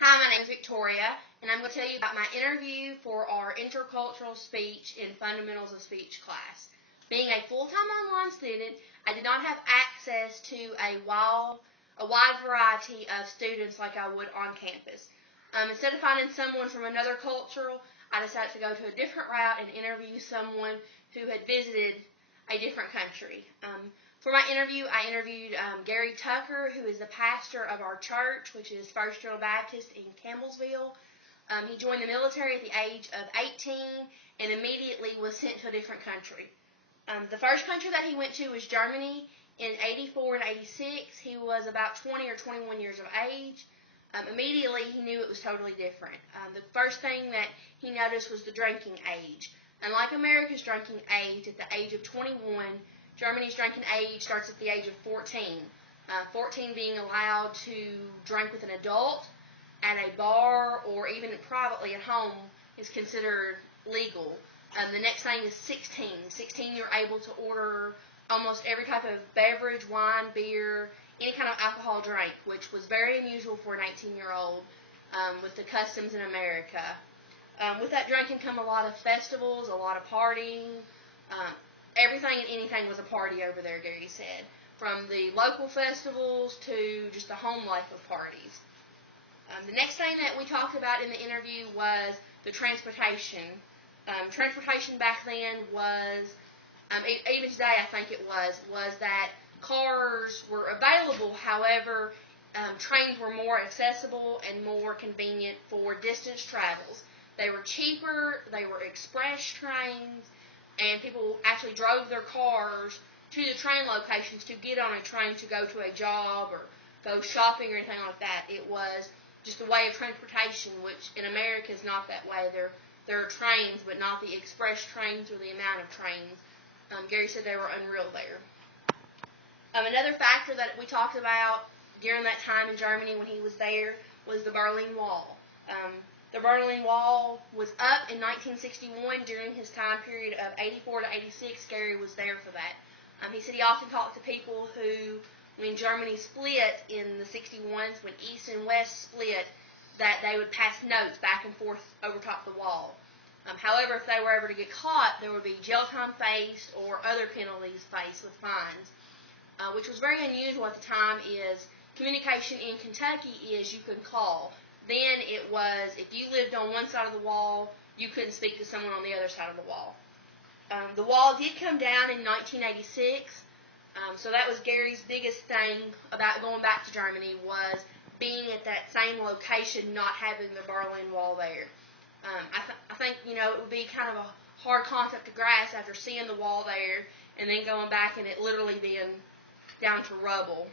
Hi, my name is Victoria, and I'm going to tell you about my interview for our intercultural speech in fundamentals of speech class. Being a full-time online student, I did not have access to a wide variety of students like I would on campus. Instead of finding someone from another culture, I decided to go to a different route and interview someone who had visited a different country. For my interview, I interviewed Gary Tucker, who is the pastor of our church, which is First General Baptist in Campbellsville. He joined the military at the age of 18 and immediately was sent to a different country. The first country that he went to was Germany. In 84 and 86, he was about 20 or 21 years of age. Immediately, he knew it was totally different. The first thing that he noticed was the drinking age. Unlike America's drinking age at the age of 21, Germany's drinking age starts at the age of 14. 14 being allowed to drink with an adult at a bar or even privately at home is considered legal. The next thing is 16. 16, you're able to order almost every type of beverage, wine, beer, any kind of alcohol drink, which was very unusual for an 18-year-old with the customs in America. With that drinking come a lot of festivals, a lot of partying. Everything and anything was a party over there, Gary said, from the local festivals to just the home life of parties. The next thing that we talked about in the interview was the transportation. Transportation back then was, even today I think it was that cars were available. However, trains were more accessible and more convenient for distance travels. They were cheaper, they were express trains, and people actually drove their cars to the train locations to get on a train to go to a job or go shopping or anything like that. It was just a way of transportation, which in America is not that way. There are trains, but not the express trains or the amount of trains. Gary said they were unreal there. Another factor that we talked about during that time in Germany when he was there was the Berlin Wall. The Berlin Wall was up in 1961 during his time period of 84 to 86. Gary was there for that. He said he often talked to people who, when Germany split in the 61s, when East and West split, that they would pass notes back and forth over top the wall. However, if they were ever to get caught, there would be jail time faced or other penalties faced with fines. Which was very unusual at the time is communication in Kentucky is you could call. Then it was, if you lived on one side of the wall, you couldn't speak to someone on the other side of the wall. The wall did come down in 1986, so that was Gary's biggest thing about going back to Germany was being at that same location, not having the Berlin Wall there. I think, it would be kind of a hard concept to grasp after seeing the wall there and then going back and it literally being down to rubble.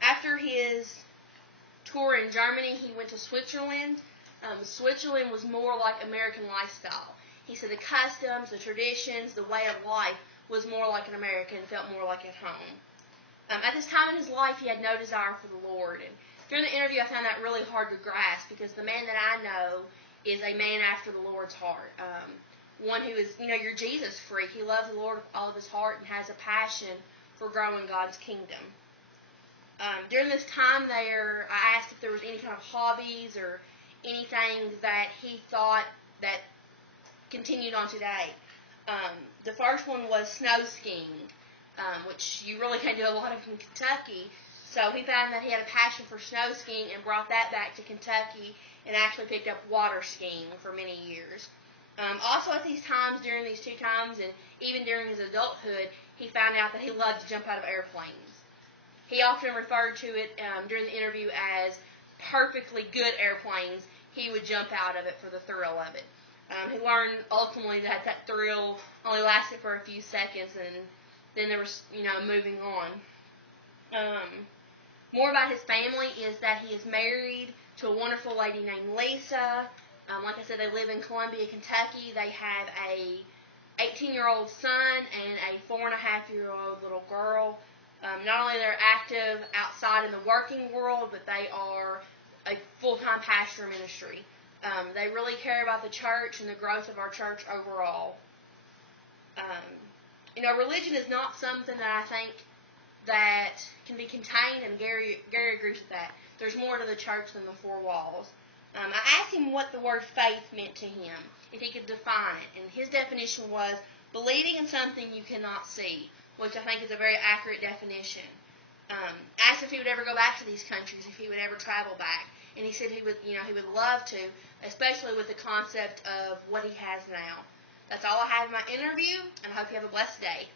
After his tour in Germany, he went to Switzerland. Switzerland was more like American lifestyle. He said the customs, the traditions, the way of life was more like an American, felt more like at home. At this time in his life, he had no desire for the Lord. And during the interview, I found that really hard to grasp because the man that I know is a man after the Lord's heart. One who is, your Jesus freak. He loves the Lord with all of his heart and has a passion for growing God's kingdom. During this time there, I asked if there was any kind of hobbies or anything that he thought that continued on today. The first one was snow skiing, which you really can't do a lot of in Kentucky. So he found that he had a passion for snow skiing and brought that back to Kentucky and actually picked up water skiing for many years. Also at these times, during these 2 times, and even during his adulthood, he found out that he loved to jump out of airplanes. He often referred to it during the interview as perfectly good airplanes. He would jump out of it for the thrill of it. He learned ultimately that thrill only lasted for a few seconds, and then there was, moving on. More about his family is that he is married to a wonderful lady named Lisa. Like I said, they live in Columbia, Kentucky. They have a 18-year-old son and a 4.5-year-old little girl. Not only they're active outside in the working world, but they are a full-time pastor ministry. They really care about the church and the growth of our church overall. Religion is not something that I think that can be contained, and Gary agrees with that. There's more to the church than the four walls. I asked him what the word faith meant to him, if he could define it, and his definition was believing in something you cannot see, which I think is a very accurate definition. Asked if he would ever go back to these countries, if he would ever travel back, and he said he would love to, especially with the concept of what he has now. That's all I have in my interview, and I hope you have a blessed day.